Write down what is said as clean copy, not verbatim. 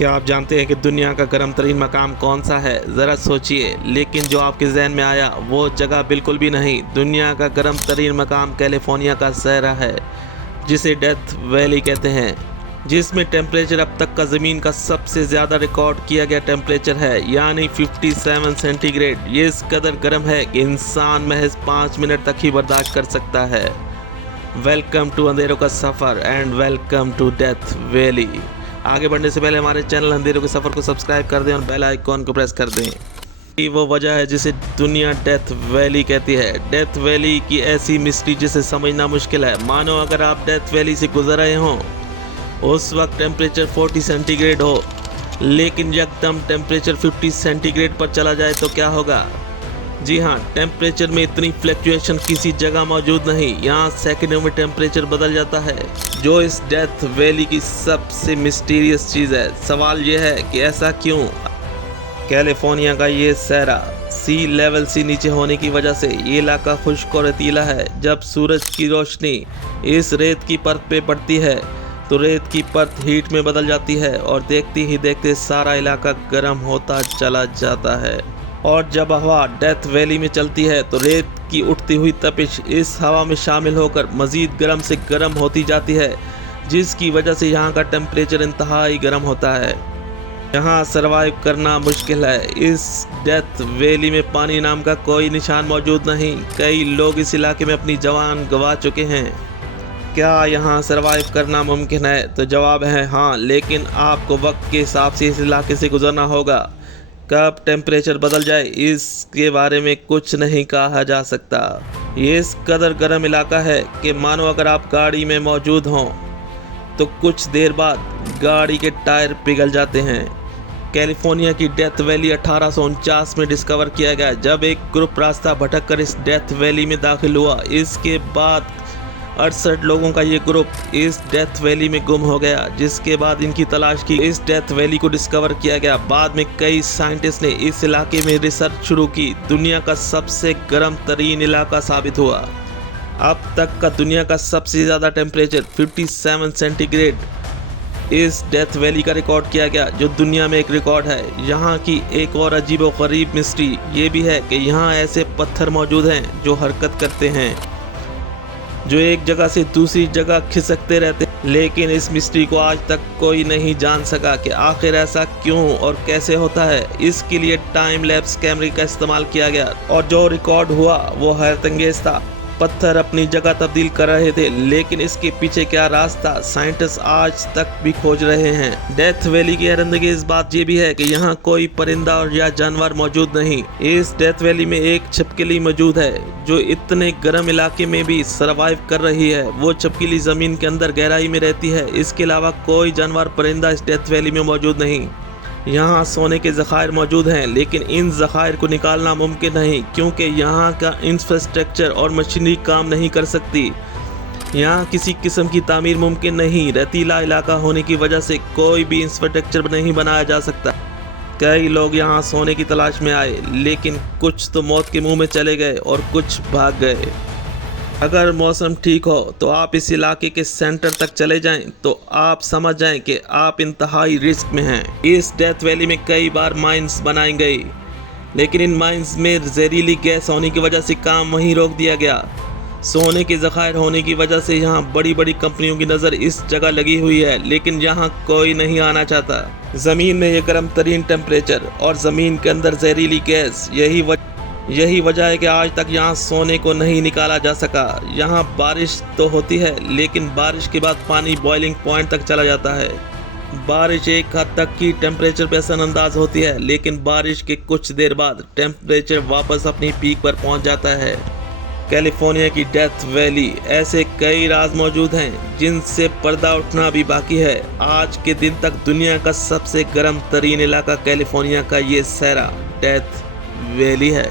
क्या आप जानते हैं कि दुनिया का गर्म तरीन मकाम कौन सा है? ज़रा सोचिए, लेकिन जो आपके जहन में आया वो जगह बिल्कुल भी नहीं। दुनिया का गर्म तरीन मकाम कैलिफोर्निया का सहरा है, जिसे डेथ वैली कहते हैं, जिसमें टेम्परेचर अब तक का ज़मीन का सबसे ज़्यादा रिकॉर्ड किया गया टेम्परेचर है, यानी 57 सेंटीग्रेड। ये इस कदर गर्म है कि इंसान महज 5 मिनट तक ही बर्दाश्त कर सकता है। वेलकम टू अंधेरों का सफ़र and welcome to death valley. आगे बढ़ने से पहले हमारे चैनल अंधेरों के सफ़र को सब्सक्राइब कर दें और बेल आइकॉन को प्रेस कर दें। ये वो वजह है जिसे दुनिया डेथ वैली कहती है। डेथ वैली की ऐसी मिस्ट्री जिसे समझना मुश्किल है। मानो अगर आप डेथ वैली से गुजर रहे हों, उस वक्त टेम्परेचर 40 सेंटीग्रेड हो, लेकिन यकदम टेम्परेचर 50 सेंटीग्रेड पर चला जाए तो क्या होगा? जी हाँ, टेम्परेचर में इतनी फ्लक्चुएशन किसी जगह मौजूद नहीं। यहाँ सेकंडों में टेम्परेचर बदल जाता है, जो इस डेथ वैली की सबसे मिस्टीरियस चीज़ है। सवाल यह है कि ऐसा क्यों? कैलिफोर्निया का ये सहरा सी लेवल से नीचे होने की वजह से ये इलाका खुश्क और रेतीला है। जब सूरज की रोशनी इस रेत की परत पे पड़ती है तो रेत की परत हीट में बदल जाती है और देखते ही देखते सारा इलाका गर्म होता चला जाता है। और जब हवा डेथ वैली में चलती है तो रेत की उठती हुई तपिश इस हवा में शामिल होकर मज़ीद गर्म से गर्म होती जाती है, जिसकी वजह से यहाँ का टेम्परेचर इंतहाई गर्म होता है। यहाँ सरवाइव करना मुश्किल है। इस डेथ वैली में पानी नाम का कोई निशान मौजूद नहीं। कई लोग इस इलाके में अपनी जान गंवा चुके हैं। क्या यहाँ सरवाइव करना मुमकिन है? तो जवाब है हाँ, लेकिन आपको वक्त के हिसाब से इस इलाके से गुजरना होगा। कब टेम्परेचर बदल जाए इसके बारे में कुछ नहीं कहा जा सकता। ये इस कदर गर्म इलाका है कि मानो अगर आप गाड़ी में मौजूद हों तो कुछ देर बाद गाड़ी के टायर पिघल जाते हैं। कैलिफोर्निया की डेथ वैली 1849 में डिस्कवर किया गया, जब एक ग्रुप रास्ता भटक कर इस डेथ वैली में दाखिल हुआ। इसके बाद 68 लोगों का ये ग्रुप इस डेथ वैली में गुम हो गया, जिसके बाद इनकी तलाश की इस डेथ वैली को डिस्कवर किया गया। बाद में कई साइंटिस्ट ने इस इलाके में रिसर्च शुरू की। दुनिया का सबसे गर्म तरीन इलाका साबित हुआ। अब तक का दुनिया का सबसे ज़्यादा टेम्परेचर 57 सेंटीग्रेड इस डेथ वैली का रिकॉर्ड किया गया, जो दुनिया में एक रिकॉर्ड है। यहाँ की एक और अजीब व गरीब मिस्ट्री ये भी है कि यहाँ ऐसे पत्थर मौजूद हैं जो हरकत करते हैं, जो एक जगह से दूसरी जगह खिसकते रहते हैं। लेकिन इस मिस्ट्री को आज तक कोई नहीं जान सका कि आखिर ऐसा क्यों और कैसे होता है। इसके लिए टाइम लैप्स कैमरे का इस्तेमाल किया गया और जो रिकॉर्ड हुआ वो हैरतअंगेज था। पत्थर अपनी जगह तब्दील कर रहे थे, लेकिन इसके पीछे क्या राज था, साइंटिस्ट आज तक भी खोज रहे हैं। डेथ वैली की हैरतअंगेज बात ये भी है कि यहाँ कोई परिंदा और या जानवर मौजूद नहीं। इस डेथ वैली में एक छिपकली मौजूद है जो इतने गर्म इलाके में भी सरवाइव कर रही है। वो छिपकली जमीन के अंदर गहराई में रहती है। इसके अलावा कोई जानवर परिंदा इस डेथ वैली में मौजूद नहीं। यहाँ सोने के ज़खायर मौजूद हैं, लेकिन इन ज़खायर को निकालना मुमकिन नहीं, क्योंकि यहाँ का इंफ्रास्ट्रक्चर और मशीनरी काम नहीं कर सकती। यहाँ किसी किस्म की तामीर मुमकिन नहीं। रेतीला इलाका होने की वजह से कोई भी इंफ्रास्ट्रक्चर नहीं बनाया जा सकता। कई लोग यहाँ सोने की तलाश में आए, लेकिन कुछ तो मौत के मुंह में चले गए और कुछ भाग गए। अगर मौसम ठीक हो तो आप इस इलाके के सेंटर तक चले जाएं तो आप समझ जाएं कि आप इंतहाई रिस्क में हैं। इस डेथ वैली में कई बार माइंस बनाई गई, लेकिन इन माइंस में जहरीली गैस होने की वजह से काम वहीं रोक दिया गया। सोने के ज़खायर होने की वजह से यहाँ बड़ी बड़ी कंपनियों की नज़र इस जगह लगी हुई है, लेकिन यहाँ कोई नहीं आना चाहता। ज़मीन में ये गर्म तरीन टेम्परेचर और ज़मीन के अंदर जहरीली गैस, यही वजह है कि आज तक यहाँ सोने को नहीं निकाला जा सका। यहाँ बारिश तो होती है, लेकिन बारिश के बाद पानी बॉइलिंग पॉइंट तक चला जाता है। बारिश एक हद तक की टेम्परेचर पे असरअंदाज होती है, लेकिन बारिश के कुछ देर बाद टेम्परेचर वापस अपनी पीक पर पहुँच जाता है। कैलिफोर्निया की डेथ वैली ऐसे कई राज मौजूद हैं जिनसे पर्दा उठना भी बाकी है। आज के दिन तक दुनिया का सबसे गर्म तरीन इलाका कैलिफोर्निया का ये सहरा डेथ वैली है।